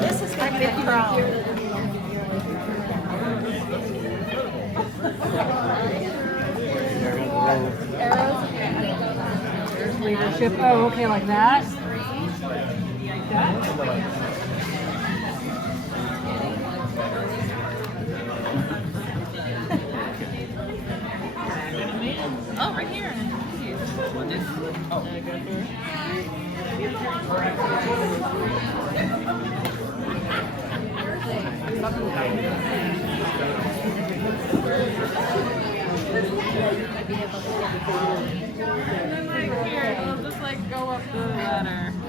This is my big crown. Leadership. Oh, okay, like that. Oh, right here. And then like here, it'll just like go up the ladder.